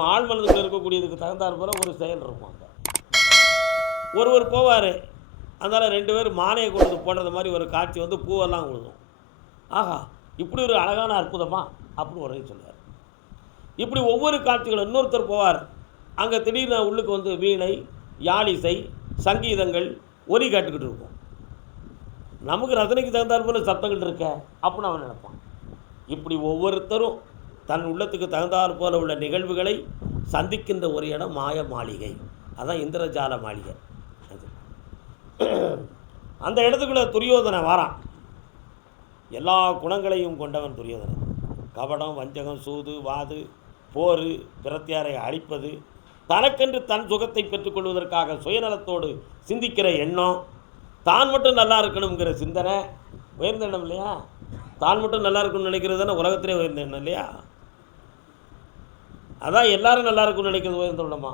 நம்ம ஆள் மனதுக்குள்ள இருக்கக்கூடியதுக்கு தகுந்தாற் போல ஒரு செயல் இருக்கும். அங்கே ஒருவர் போவார், அதனால் 2 பேர் மாலையை கொண்டு போடுறது மாதிரி ஒரு காட்சி வந்து பூவெல்லாம் விழுகும். ஆஹா, இப்படி ஒரு அழகான அற்புதமா அப்படின்னு ஒரு சொல்லுவார். இப்படி ஒவ்வொரு காட்சிகளும் இன்னொருத்தர் போவார், அங்கே திடீர்னு உள்ளுக்கு வந்து வீணை, யாழிசை, சங்கீதங்கள், ஒலி கேட்டுக்கிட்டு இருக்கும். நமக்கு ரசனைக்கு தகுந்தாற் போல சத்தங்கள் இருக்க அப்படின்னு அவன் நினைப்பான். இப்படி ஒவ்வொருத்தரும் தன் உள்ளத்துக்கு தகுந்தாற் போல உள்ள நிகழ்வுகளை சந்திக்கின்ற ஒரு இடம் மாய மாளிகை. அதான் இந்திரஜால மாளிகை. அந்த இடத்துக்குள்ள துரியோதனை வாரான். எல்லா குணங்களையும் கொண்டவன் துரியோதனன். கபடம், வஞ்சகம், சூது, வாது, போர், பிரத்தியாரை அழிப்பது, தனக்கென்று தன் சுகத்தை பெற்றுக்கொள்வதற்காக சுயநலத்தோடு சிந்திக்கிற எண்ணம், தான் மட்டும் நல்லா இருக்கணுங்கிற சிந்தனை உயர்ந்த எண்ணம் இல்லையா? தான் மட்டும் நல்லா இருக்கணும்னு நினைக்கிறது தானே உலகத்திலே உயர்ந்த எண்ணம் இல்லையா? அதான் எல்லாரும் நல்லா இருக்கும்னு நினைக்கிறது உயர்ந்த எண்ணமா?